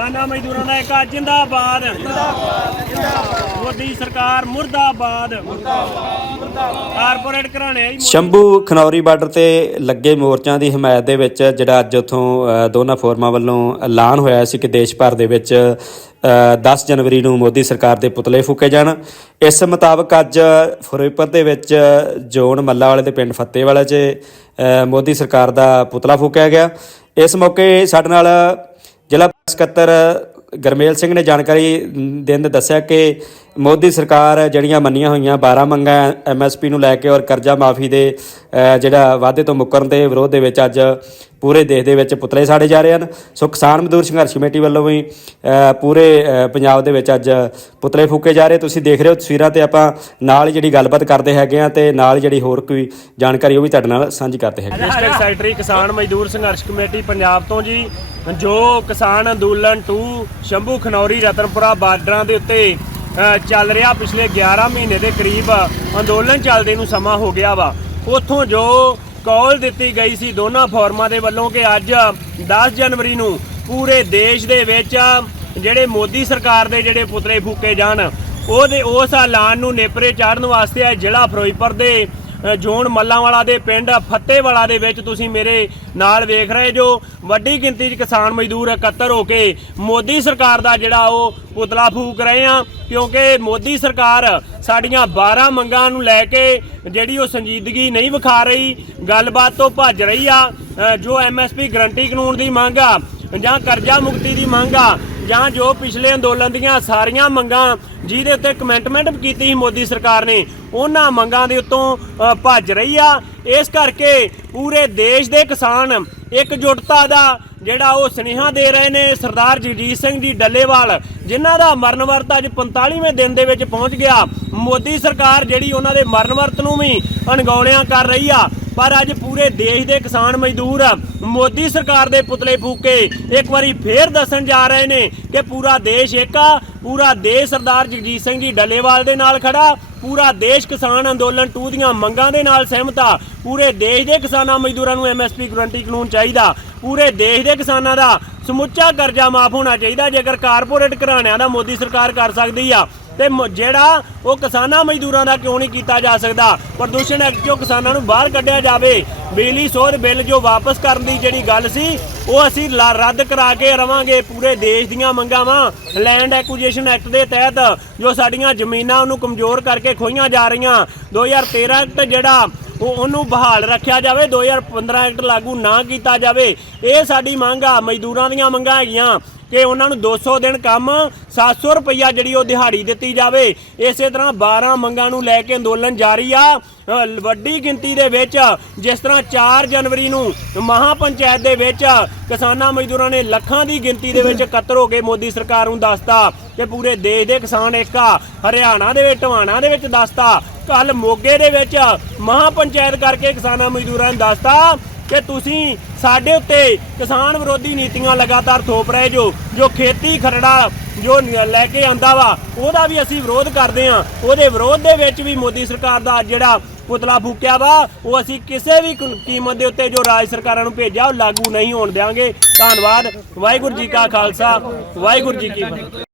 ਕਿਸਾਨਾਂ ਮਜ਼ਦੂਰਾਂ ਦਾ ਇੱਕ ਜਿੰਦਾਬਾਦ। ਮੋਦੀ ਸਰਕਾਰ ਮੁਰਦਾਬਾਦ। ਕਾਰਪੋਰੇਟ ਘਰਾਣੇ ਸ਼ੰਭੂ ਖਨੌਰੀ ਬਾਰਡਰ ਤੇ ਲੱਗੇ ਮੋਰਚਾਂ ਦੀ ਹਮਾਇਤ ਦੇ ਵਿੱਚ ਜਿਹੜਾ ਅੱਜ ਉਥੋਂ ਦੋਨਾਂ ਫੋਰਮਾਂ ਵੱਲੋਂ ਐਲਾਨ ਹੋਇਆ ਸੀ ਕਿ ਦੇਸ਼ ਭਰ ਦੇ ਵਿੱਚ ਅ, 10 ਜਨਵਰੀ ਨੂੰ ਮੋਦੀ ਸਰਕਾਰ ਦੇ ਪੁਤਲੇ ਫੂਕੇ ਜਾਣ। ਇਸ ਮੁਤਾਬਕ ਅੱਜ ਫਿਰੋਜ਼ਪੁਰ ਦੇ ਵਿੱਚ ਜੋਨ ਮੱਲਾ ਵਾਲੇ ਦੇ ਪਿੰਡ ਫੱਤੇ ਵਾਲੇ 'ਚ ਮੋਦੀ ਸਰਕਾਰ ਦਾ ਪੁਤਲਾ ਫੂਕਿਆ ਗਿਆ। ਇਸ ਮੌਕੇ ਸਾਡੇ ਨਾਲ ਸਕੱਤਰ ਗਰਮੇਲ ਸਿੰਘ ਨੇ ਜਾਣਕਾਰੀ ਦਿੰਦੇ ਦੱਸਿਆ ਕਿ ਮੋਦੀ ਸਰਕਾਰ ਜਿਹੜੀਆਂ ਮੰਨੀਆਂ ਹੋਈਆਂ 12 ਮੰਗਾਂ ਐਮਐਸਪੀ ਨੂੰ ਲੈ ਕੇ ਔਰ ਕਰਜ਼ਾ ਮਾਫੀ ਦੇ ਜਿਹੜਾ ਵਾਅਦੇ ਤੋਂ ਮੁੱਕਰਨ ਦੇ ਵਿਰੋਧ ਦੇ ਵਿੱਚ ਅੱਜ ਪੂਰੇ ਦੇਸ਼ ਦੇ ਵਿੱਚ ਪੁਤਲੇ ਸਾੜੇ ਜਾ ਰਹੇ ਹਨ। ਸੋ ਕਿਸਾਨ ਮਜ਼ਦੂਰ ਸੰਘਰਸ਼ ਕਮੇਟੀ ਵੱਲੋਂ ਵੀ ਪੂਰੇ ਪੰਜਾਬ ਦੇ ਵਿੱਚ ਅੱਜ ਪੁਤਲੇ ਫੂਕੇ ਜਾ ਰਹੇ। ਤੁਸੀਂ ਦੇਖ ਰਹੇ ਹੋ ਤਸਵੀਰਾਂ ਤੇ ਆਪਾਂ ਨਾਲ ਹੀ ਜਿਹੜੀ ਗੱਲਬਾਤ ਕਰਦੇ ਹੈਗੇ ਆ ਤੇ ਨਾਲ ਹੀ ਜਿਹੜੀ ਹੋਰ ਕੋਈ ਜਾਣਕਾਰੀ ਉਹ ਵੀ ਤੁਹਾਡੇ ਨਾਲ ਸਾਂਝੀ ਕਰਦੇ ਹੈਗੇ ਡਿਸਟ੍ਰਿਕਟ ਸੈਕਟਰੀ ਕਿਸਾਨ ਮਜ਼ਦੂਰ ਸੰਘਰਸ਼ ਕਮੇਟੀ ਪੰਜਾਬ ਤੋਂ ਜੀ ਜੋ ਕਿਸਾਨ ਅੰਦੋਲਨ 2 ਸ਼ੰਭੂ ਖਨੌਰੀ ਰਤਨਪੁਰਾ ਬਾਰਡਰਾਂ ਦੇ ਉੱਤੇ ਚੱਲ ਰਿਹਾ ਪਿਛਲੇ 11 ਮਹੀਨੇ ਦੇ ਕਰੀਬ, ਅੰਦੋਲਨ ਚੱਲਦੇ ਨੂੰ ਸਮਾਂ ਹੋ ਗਿਆ ਵਾ। ਉੱਥੋਂ ਜੋ ਕਾਲ ਦਿੱਤੀ ਗਈ ਸੀ ਦੋਨਾਂ ਫੋਰਮਾਂ ਦੇ ਵੱਲੋਂ ਕਿ ਅੱਜ 10 ਜਨਵਰੀ ਨੂੰ ਪੂਰੇ ਦੇਸ਼ ਦੇ ਵਿੱਚ ਜਿਹੜੇ ਮੋਦੀ ਸਰਕਾਰ ਦੇ ਜਿਹੜੇ ਪੁਤਲੇ ਫੂਕੇ ਜਾਣ, ਉਹਦੇ ਉਸ ਐਲਾਨ ਨੂੰ ਨੇਪਰੇ ਚਾੜਨ ਵਾਸਤੇ ਆ ਜ਼ਿਲ੍ਹਾ ਫਿਰੋਜ਼ਪੁਰ ਦੇ ਜੋਨ ਮੱਲਾਂਵਾਲਾ ਦੇ ਪਿੰਡ ਫੱਤੇਵਾਲਾ ਦੇ ਵਿੱਚ ਤੁਸੀਂ ਮੇਰੇ ਨਾਲ ਵੇਖ ਰਹੇ ਜੋ ਵੱਡੀ ਗਿਣਤੀ 'ਚ ਕਿਸਾਨ ਮਜ਼ਦੂਰ ਇਕੱਤਰ ਹੋ ਕੇ ਮੋਦੀ ਸਰਕਾਰ ਦਾ ਜਿਹੜਾ ਉਹ ਪੁਤਲਾ ਫੂਕ ਰਹੇ ਆ ਕਿਉਂਕਿ ਮੋਦੀ ਸਰਕਾਰ ਸਾਡੀਆਂ 12 ਮੰਗਾਂ ਨੂੰ ਲੈ ਕੇ ਜਿਹੜੀ ਉਹ ਸੰਜੀਦਗੀ ਨਹੀਂ ਵਿਖਾ ਰਹੀ ਗੱਲਬਾਤ ਤੋਂ ਭੱਜ ਰਹੀ ਆ। ਅ, ਜੋ ਐਮਐਸਪੀ ਗਰੰਟੀ ਕਾਨੂੰਨ ਦੀ ਮੰਗ ਆ ਜਾਂ ਕਰਜ਼ਾ ਮੁਕਤੀ ਦੀ ਮੰਗ ਆ ਜਾਂ ਜੋ ਪਿਛਲੇ ਅੰਦੋਲਨ ਦੀਆਂ ਸਾਰੀਆਂ ਮੰਗਾਂ ਜਿਹਦੇ ਉੱਤੇ ਕਮੈਂਟਮੈਂਟ ਕੀਤੀ ਸੀ ਮੋਦੀ ਸਰਕਾਰ ਨੇ, ਉਹਨਾਂ ਮੰਗਾਂ ਦੇ ਉੱਤੋਂ ਭੱਜ ਰਹੀ ਆ। ਇਸ ਕਰਕੇ ਪੂਰੇ ਦੇਸ਼ ਦੇ ਕਿਸਾਨ ਇਕਜੁੱਟਤਾ ਦਾ ਜਿਹੜਾ ਉਹ ਸੁਨੇਹਾ ਦੇ ਰਹੇ ਨੇ ਸਰਦਾਰ ਜਗਜੀਤ ਸਿੰਘ ਜੀ ਡੱਲੇਵਾਲ, ਜਿਨ੍ਹਾਂ ਦਾ ਮਰਨ ਵਰਤ ਅੱਜ 45ਵੇਂ ਦਿਨ ਦੇ ਵਿੱਚ ਪਹੁੰਚ ਗਿਆ। ਮੋਦੀ ਸਰਕਾਰ ਜਿਹੜੀ ਉਹਨਾਂ ਦੇ ਮਰਨ ਵਰਤ ਨੂੰ ਵੀ ਅਣਗੌਲਿਆਂ ਕਰ ਰਹੀ ਆ। ਪਰ ਅੱਜ ਪੂਰੇ ਦੇਸ਼ ਦੇ ਕਿਸਾਨ ਮਜ਼ਦੂਰ ਮੋਦੀ ਸਰਕਾਰ ਦੇ ਪੁਤਲੇ ਫੂਕੇ ਇੱਕ ਵਾਰੀ ਫੇਰ ਦੱਸਣ ਜਾ ਰਹੇ ਨੇ ਕਿ ਪੂਰਾ ਦੇਸ਼ ਏਕਾ ਪੂਰਾ ਦੇਸ਼ ਸਰਦਾਰ ਜਗਜੀਤ ਸਿੰਘ ਜੀ ਡੱਲੇਵਾਲ ਦੇ ਨਾਲ ਖੜਾ, ਪੂਰਾ ਦੇਸ਼ ਕਿਸਾਨ ਅੰਦੋਲਨ 2 ਦੀਆਂ ਮੰਗਾਂ ਦੇ ਨਾਲ ਸਹਿਮਤ ਆ। ਪੂਰੇ ਦੇਸ਼ ਦੇ ਕਿਸਾਨਾਂ ਮਜ਼ਦੂਰਾਂ ਨੂੰ ਐਮਐਸਪੀ ਗਰੰਟੀ ਕਾਨੂੰਨ ਚਾਹੀਦਾ। ਪੂਰੇ ਦੇਸ਼ ਦੇ ਕਿਸਾਨਾਂ ਦਾ ਸਮੁੱਚਾ ਕਰਜ਼ਾ ਮਾਫ ਹੋਣਾ ਚਾਹੀਦਾ। ਜੇਕਰ ਕਾਰਪੋਰੇਟ ਘਰਾਣਿਆਂ ਦਾ ਮੋਦੀ ਸਰਕਾਰ ਕਰ ਸਕਦੀ ਆ ਤੇ ਮ- ਜਿਹੜਾ ਉਹ ਕਿਸਾਨਾਂ ਮਜ਼ਦੂਰਾਂ ਦਾ ਕਿਉਂ ਨਹੀਂ ਕੀਤਾ ਜਾ ਸਕਦਾ? ਪ੍ਰਦੂਸ਼ਣ ਐਕਟ ਚੋਂ ਕਿਸਾਨਾਂ ਨੂੰ ਬਾਹਰ ਕੱਢਿਆ ਜਾਵੇ? ਬਿਜਲੀ ਸੋਧ ਬਿੱਲ ਜੋ ਵਾਪਸ ਕਰਨ ਦੀ ਜਿਹੜੀ ਗੱਲ ਸੀ, ਉਹ ਅਸੀਂ ਲਾ- ਰੱਦ ਕਰਾ ਕੇ ਰਵਾਂਗੇ ਪੂਰੇ ਦੇਸ਼ ਦੀਆਂ ਮੰਗਾਂ ਵਾਂ। ਲੈਂਡ ਐਕੁਜੀਸ਼ਨ ਐਕਟ ਦੇ ਤਹਿਤ ਜੋ ਸਾਡੀਆਂ ਜ਼ਮੀਨਾਂ ਉਹਨੂੰ ਕਮਜ਼ੋਰ ਕਰਕੇ ਖੋਈਆਂ ਜਾ ਰਹੀਆਂ। 2013 ਐਕਟ ਜਿਹੜਾ ਉਹ ਉਹਨੂੰ ਬਹਾਲ ਰੱਖਿਆ ਜਾਵੇ 2015 ਐਕਟ ਲਾਗੂ ਨਾ ਕੀਤਾ ਜਾਵੇ। ਇਹ ਸਾਡੀ ਮੰਗ ਆ, ਮਜ਼ਦੂਰਾਂ ਦੀਆਂ ਮੰਗਾਂ ਹੈਗੀਆਂ। ਕਿ ਉਹਨਾਂ ਨੂੰ 200 ਦਿਨ ਕੰਮ 700 ਰੁਪਈਆ ਜਿਹੜੀ ਉਹ ਦਿਹਾੜੀ ਦਿੱਤੀ ਜਾਵੇ। ਇਸੇ ਤਰ੍ਹਾਂ 12 ਮੰਗਾਂ ਨੂੰ ਲੈ ਕੇ ਅੰਦੋਲਨ ਜਾਰੀ ਆ। ਵੱਡੀ ਗਿਣਤੀ ਦੇ ਵਿੱਚ ਜਿਸ ਤਰ੍ਹਾਂ 4 ਜਨਵਰੀ ਨੂੰ ਮਹਾ ਪੰਚਾਇਤ ਦੇ ਵਿੱਚ ਕਿਸਾਨਾਂ ਮਜ਼ਦੂਰਾਂ ਨੇ ਲੱਖਾਂ ਦੀ ਗਿਣਤੀ ਦੇ ਵਿੱਚ ਇਕੱਤਰ ਹੋ ਕੇ ਮੋਦੀ ਸਰਕਾਰ ਨੂੰ ਦੱਸਤਾ ਕਿ ਪੂਰੇ ਦੇਸ਼ ਦੇ ਕਿਸਾਨ ਇੱਕ ਆ। ਹਰਿਆਣਾ ਦੇ ਵਿੱਚ ਟਵਾਣਾ ਦੇ ਵਿੱਚ ਦੱਸਤਾ। ਕੱਲ ਮੋਗੇ ਦੇ ਵਿੱਚ ਮਹਾ ਪੰਚਾਇਤ ਕਰਕੇ ਕਿਸਾਨਾਂ ਮਜ਼ਦੂਰਾਂ ਨੇ ਦੱਸਤਾ ਕਿ ਤੁਸੀਂ ਸਾਡੇ ਉੱਤੇ ਕਿਸਾਨ ਵਿਰੋਧੀ ਨੀਤੀਆਂ ਲਗਾਤਾਰ ਥੋਪ ਰਹੇ ਜੋ ਜੋ ਖੇਤੀ ਖਰੜਾ ਜੋ ਲੈ ਕੇ ਆਂਦਾ ਵਾ, ਉਹਦਾ ਵੀ ਅਸੀਂ ਵਿਰੋਧ ਕਰਦੇ ਆ ਉਹਦੇ ਵਿਰੋਧ ਦੇ ਵਿੱਚ ਵੀ ਮੋਦੀ ਸਰਕਾਰ ਦਾ ਜਿਹੜਾ ਪੁਤਲਾ ਫੂਕਿਆ ਵਾ, ਉਹ ਅਸੀਂ ਕਿਸੇ ਵੀ ਕ- ਕੀਮਤ ਦੇ ਉੱਤੇ ਜੋ ਰਾਜ ਸਰਕਾਰਾਂ ਨੂੰ ਭੇਜਿਆ, ਉਹ ਲਾਗੂ ਨਹੀਂ ਹੋਣ ਦੇਵਾਂਗੇ ਧੰਨਵਾਦ। ਵਾਹਿਗੁਰੂ ਜੀ ਕਾ ਖਾਲਸਾ। ਵਾਹਿਗੁਰੂ ਜੀ ਕੀ ਫਤਿਹ।